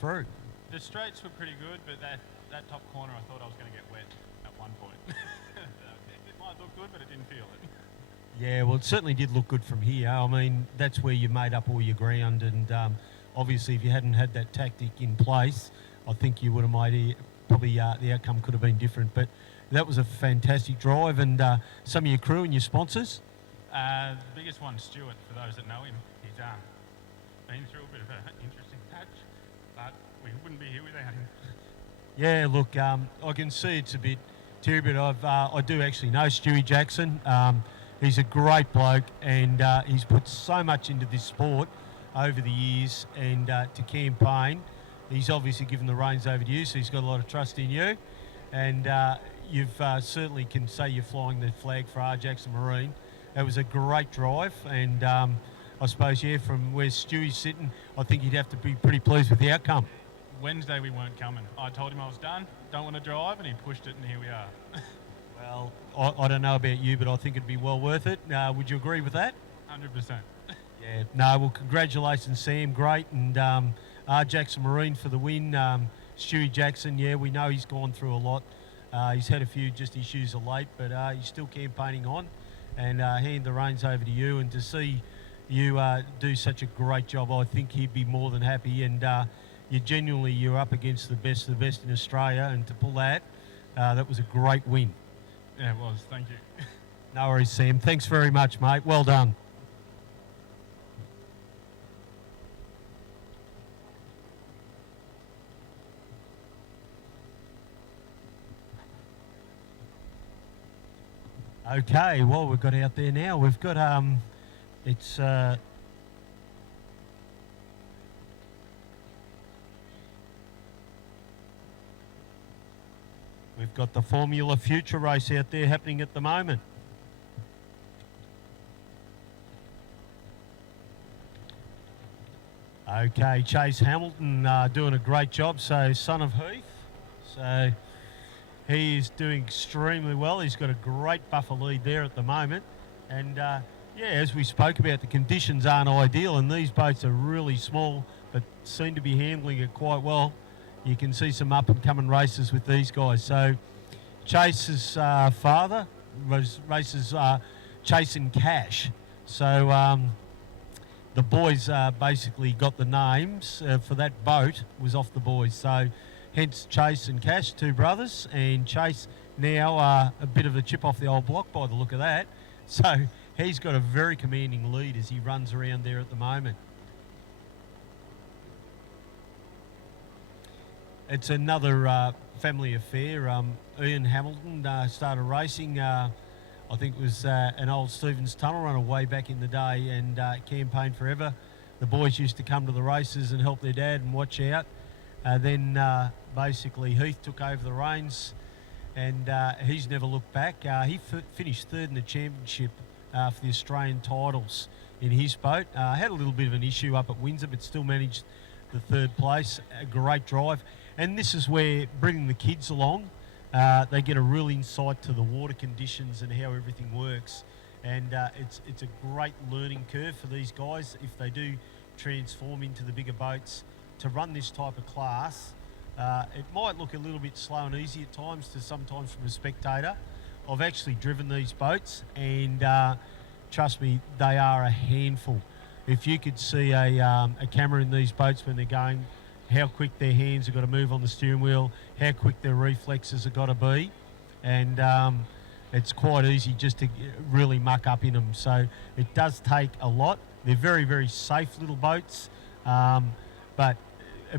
through? The straights were pretty good, but that top corner I thought I was going to get wet at one point. It might look good, but it didn't feel it. Yeah, well, it certainly did look good from here. I mean, that's where you made up all your ground, and obviously if you hadn't had that tactic in place, I think you would have made it, probably the outcome could have been different. But that was a fantastic drive, and some of your crew and your sponsors? The biggest one, Stuart, for those that know him. He's been through a bit of an interesting patch, but we wouldn't be here without him. Yeah, look, I can see it's a bit teary, but I do actually know Stewie Jackson. He's a great bloke, and he's put so much into this sport over the years, and to campaign. He's obviously given the reins over to you, so he's got a lot of trust in you. And you've certainly can say you're flying the flag for R. Jackson Marine. It was a great drive, and I suppose, yeah, from where Stewie's sitting, I think he'd have to be pretty pleased with the outcome. Wednesday we weren't coming. I told him I was done, don't want to drive, and he pushed it, and here we are. Well, I don't know about you, but I think it'd be well worth it. Would you agree with that? 100%. Yeah. No, well, congratulations, Sam. Great. And R. Jackson Marine for the win. Stewie Jackson, yeah, we know he's gone through a lot. He's had a few just issues of late, but he's still campaigning on. And hand the reins over to you. And to see you do such a great job, I think he'd be more than happy. And you're up against the best of the best in Australia. And to pull that was a great win. Yeah, it was. Thank you. No worries, Sam. Thanks very much, mate. Well done. Okay, well, we've got out there now. We've got, we've got the Formula Future race out there happening at the moment. Okay, Chase Hamilton doing a great job. So, son of Heath. So, he is doing extremely well. He's got a great buffer lead there at the moment. And, yeah, as we spoke about, the conditions aren't ideal, and these boats are really small, but seem to be handling it quite well. You can see some up-and-coming races with these guys. So Chase's father races Chasing Cash. So the boys basically got the names for that boat was off the boys. So hence Chase and Cash, two brothers. And Chase now a bit of a chip off the old block by the look of that. So he's got a very commanding lead as he runs around there at the moment. It's another family affair. Ian Hamilton started racing, I think it was an old Stevens Tunnel runner way back in the day, and campaigned forever. The boys used to come to the races and help their dad and watch out. Then basically Heath took over the reins, and he's never looked back. He finished third in the championship for the Australian titles in his boat. Had a little bit of an issue up at Windsor, but still managed the third place. A great drive. And this is where bringing the kids along, they get a real insight to the water conditions and how everything works. And it's a great learning curve for these guys if they do transform into the bigger boats to run this type of class. It might look a little bit slow and easy at times to sometimes from a spectator. I've actually driven these boats, and trust me, they are a handful. If you could see a camera in these boats when they're going, how quick their hands have got to move on the steering wheel, how quick their reflexes have got to be. And it's quite easy just to really muck up in them. So it does take a lot. They're very, very safe little boats. But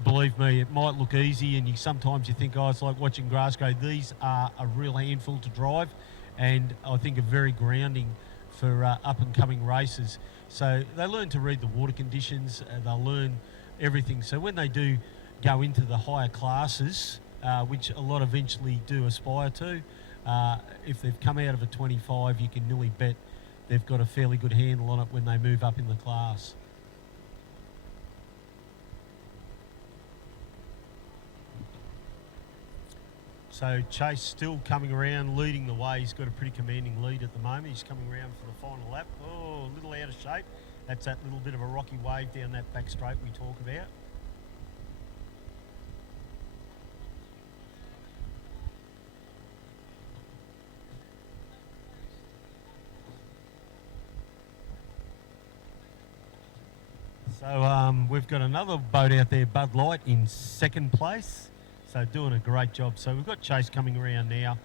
believe me, it might look easy, and sometimes you think, oh, it's like watching grass grow. These are a real handful to drive, and I think are very grounding for up-and-coming races. So they learn to read the water conditions, they'll learn everything. So when they do go into the higher classes, which a lot eventually do aspire to, if they've come out of a 25, you can nearly bet they've got a fairly good handle on it when they move up in the class. So Chase still coming around, leading the way. He's got a pretty commanding lead at the moment. He's coming around for the final lap. Oh, a little out of shape. That's that little bit of a rocky wave down that back straight we talk about. So we've got another boat out there, Budlight, in second place. So doing a great job. So we've got Chase coming around now.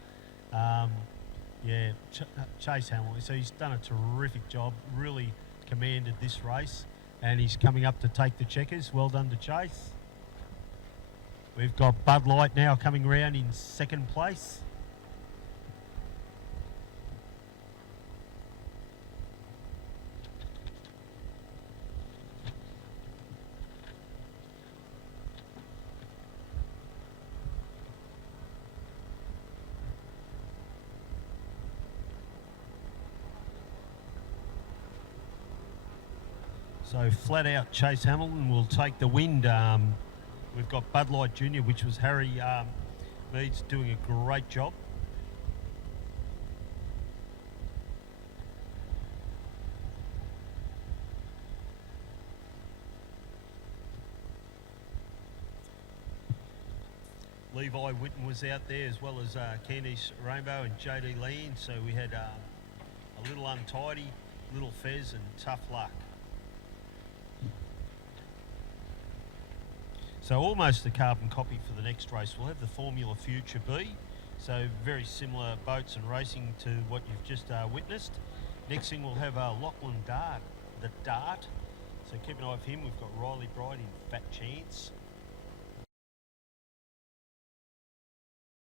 Chase Hamilton. So he's done a terrific job, really commanded this race. And he's coming up to take the checkers. Well done to Chase. We've got Budlight now coming around in second place. So flat out, Chase Hamilton will take the wind. We've got Budlight Jr., which was Harry Meads, doing a great job. Levi Witten was out there, as well as Candice Rainbow and JD Lean. So we had a Lil Untidy, Lil Fez and Tuff Luck. So almost a carbon copy for the next race. We'll have the Formula Future B. So very similar boats and racing to what you've just witnessed. Next thing we'll have Lachlan Dart, the Dart. So keep an eye for him. We've got Riley Bright in Fat Chance.